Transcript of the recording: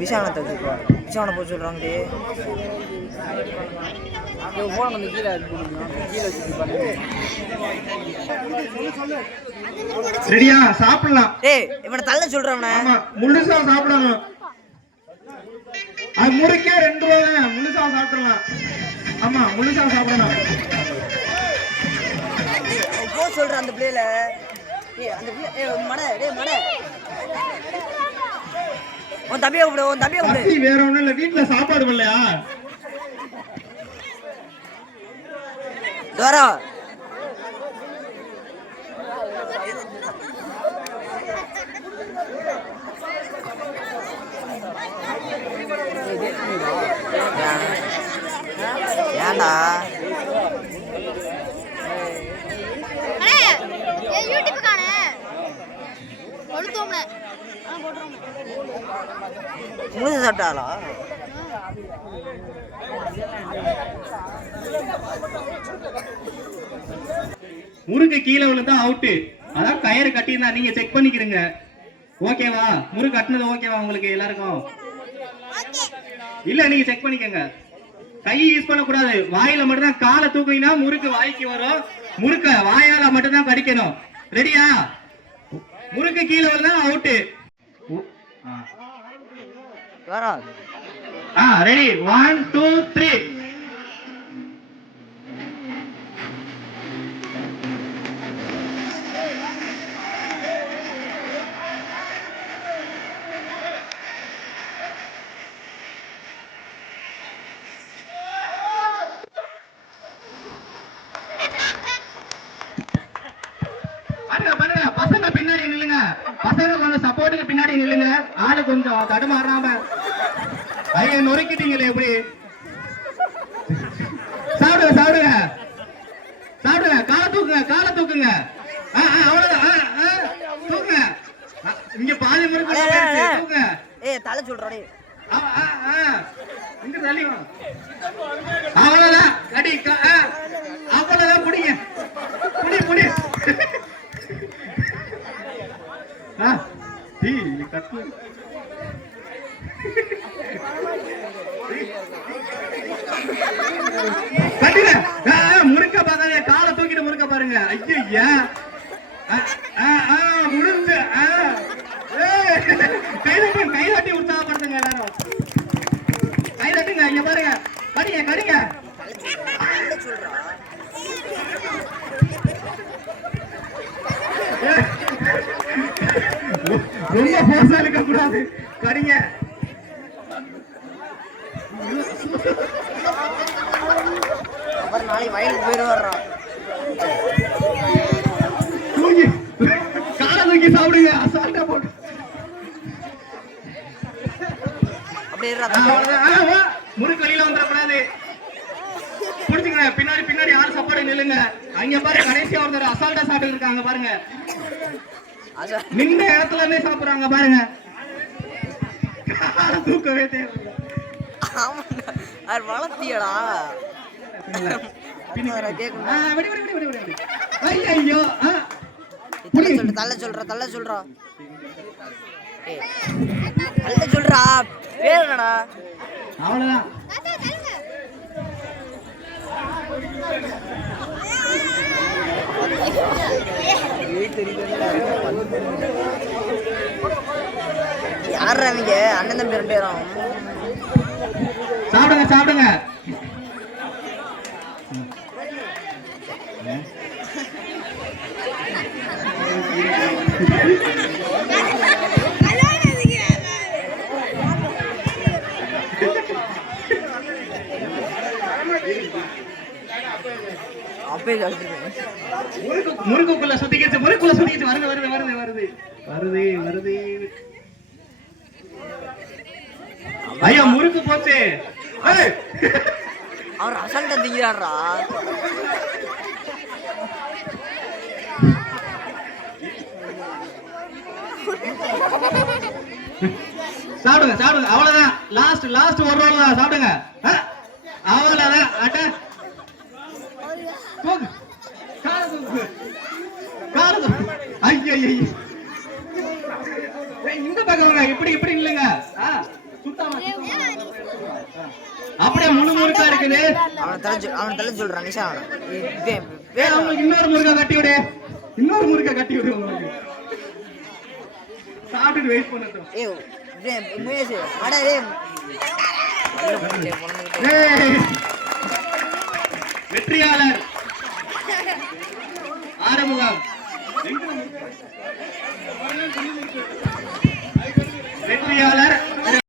விஷாவனை தடுப்பா விஷாவனை போய் சொல்றாங்களே ரெடியா சாப்பிடலாம். ஏய் இவனை தள்ள சொல்றவன முழுசா சாப்பிடணும். அது முறுக்கே 2 ரூபா முழுசா சாப்பிடலாம். ஆமா முழுசா சாப்பிடணும். போ சொல்ற அந்த பிள்ளைல ஏய் அந்த பிள்ளை ஏய் மட டேய் மட உன் தம்பியை கூப்பிடு வேற ஒண்ணும் இல்ல வீட்டுல சாப்பாடு பண்ணலையா தோரா ஏண்டா முழுச சாப்பிட்டாளா முறுக்கு கீழே விழுந்தா அவுட்டு. அதான் கயிறு கட்டியிருந்தா நீங்க செக் பண்ணிக்கிறீங்க. ஓகேவா? முறுக்கு கட்டினது ஓகேவா உங்களுக்கு எல்லாருக்கும்? இல்ல நீங்க செக் பண்ணிக்கங்க. கை யூஸ் பண்ண கூடாது. வாயில மட்டும் தான். காலை தூக்கினா முறுக்கு வாய்க்கு வரும். முறுக்க வாயால மட்டும் தான் கடிக்கணும். ரெடியா? முறுக்கு கீழே விழுந்தா அவுட்டு. ரெடி 1 2 3 பசங்க பின்னாடி நில்லுங்க. பசங்க கொஞ்சம் சப்போர்ட்டுக்கு பின்னாடி நில்லுங்க. ஆளு கொஞ்சம் தடுமாறாம. ஐயா நொறுக்கிட்டீங்களே எப்படி? சாப்பிடுங்க சாப்பிடுங்க சாப்பிடுங்க. காலை தூக்குங்க. அவ்வளவுதான். தூக்குங்க. இங்க பாதி முறுக்கு தூக்குங்க. ஏய் தலை சொல்றடே. இங்க தள்ளி வா. அவ்வளவுதான். கடி. அவ்வளவுதான். புடிங்க. புடி. கட்டு. முறுக்க பாக்காத. காலை தூக்கிட்டு முறுக்க பாருங்க. ஐயா முடிஞ்சு. கைதட்டி உற்சாகப்படுத்துங்க எல்லாரும். கைதட்டுங்க. இங்க பாருங்க. கடிங்க. ரொம்ப போசா இருக்க கூடாது. கடிங்க. அப்புறம் நாளைக்கு வயலுக்கு போயிடுவாரா. காலை தூக்கி சாப்பிடுங்க. அசால்ட்டா போட்டு முறுக்கு வெளியில வந்துடக்கூடாது. புடிச்சுங்க. பின்னாடி ஆள் சாப்பாடு நில்லுங்க. அங்க பாரு கடைசியா ஒருத்தர் அசால்ட்டா சாப்பிட்டு இருக்காங்க பாருங்க. நின்ற இடத்துல இருந்தே சாப்பிடுறாங்க பாருங்க. காலை தூக்கவே தேவையில்லை. வளர்த்தியடா. ஐயோ தள்ள சொல்றா. பேர் என்னடா? அவ்வளவுதான். யார் அவங்க? அண்ணன் தம்பி 2 பேரும். சாப்பிடுங்க. முறுக்குள்ள சுத்திக்கிச்சு. வருது. ஐயா முறுக்கு போச்சு. அவர் அசால்ட்டா திங்கிறாரா. சாப்பிடுங்க. அவ்வளவுதான். லாஸ்ட் ஒரு ரோல் தான். சாப்பிடுங்க. அவ்வளவுதான். கால ஐயோ இந்த பக்கம் இப்படி இப்படி இல்லைங்க. சுத்தமா அப்படியே முழு முறுக்கா இருக்குது. அவன் தலை சொல்றான் நிஷா. அவங்களுக்கு இன்னொரு முருகா கட்டி விடு, இன்னொரு முருகா கட்டி விடு. உங்களுக்கு சாப்பிட்டு வெயிட் பண்ணட்டும். வெற்றியாளர் ஆறுமுகம். வெற்றியாளர்